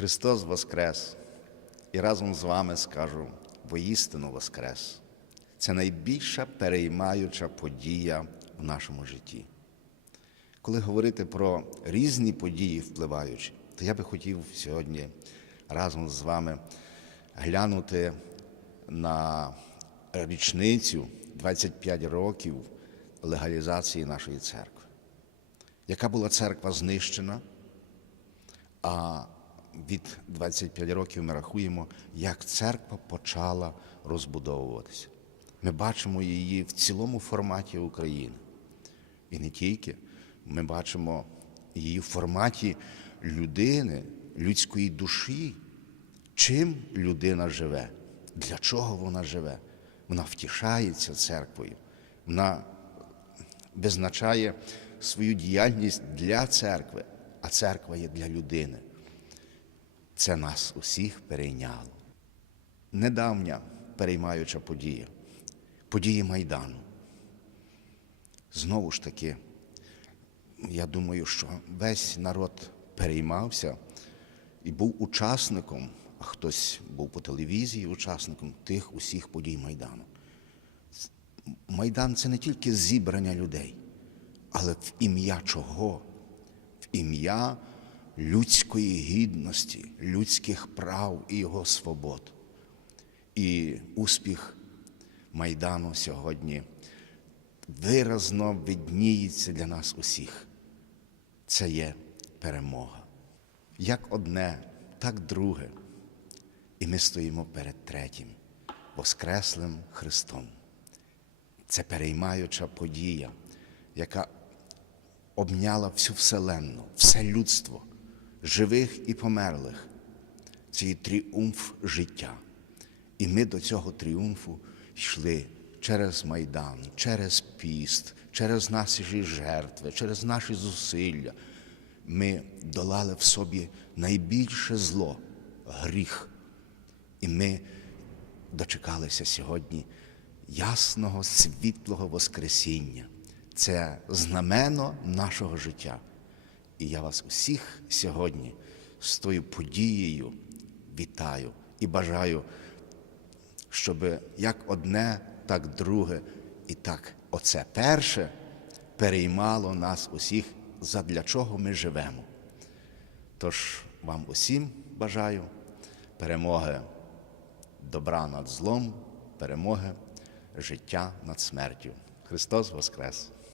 Христос Воскрес! І разом з вами скажу воістину Воскрес. Це найбільша переймаюча подія в нашому житті. Коли говорити про різні події впливаючі, то я би хотів сьогодні разом з вами глянути на річницю 25 років легалізації нашої церкви. Яка була церква знищена, а від 25 років ми рахуємо, як церква почала розбудовуватися. Ми бачимо її в цілому форматі України. І не тільки. Ми бачимо її в форматі людини, людської душі. Чим людина живе? Для чого вона живе? Вона втішається церквою, вона визначає свою діяльність для церкви, а церква є для людини. Це нас усіх перейняло. Недавня переймаюча подія, події Майдану. Знову ж таки, я думаю, що весь народ переймався і був учасником, а хтось був по телевізії учасником тих усіх подій Майдану. Майдан це не тільки зібрання людей, але в ім'я чого? В ім'я людської гідності, людських прав і його свобод. І успіх Майдану сьогодні виразно видніється для нас усіх. Це є перемога. Як одне, так друге. І ми стоїмо перед третім, Воскреслим Христом. Це переймаюча подія, яка обняла всю Вселенну, все людство, живих і померлих. Це є тріумф життя. І ми до цього тріумфу йшли через Майдан, через піст, через наші жертви, через наші зусилля. Ми долали в собі найбільше зло гріх. І ми дочекалися сьогодні ясного, світлого Воскресіння. Це знамено нашого життя. І я вас усіх сьогодні з тою подією вітаю і бажаю, щоб як одне, так друге, і так оце перше переймало нас усіх, задля чого ми живемо. Тож вам усім бажаю перемоги добра над злом, перемоги життя над смертю. Христос Воскрес!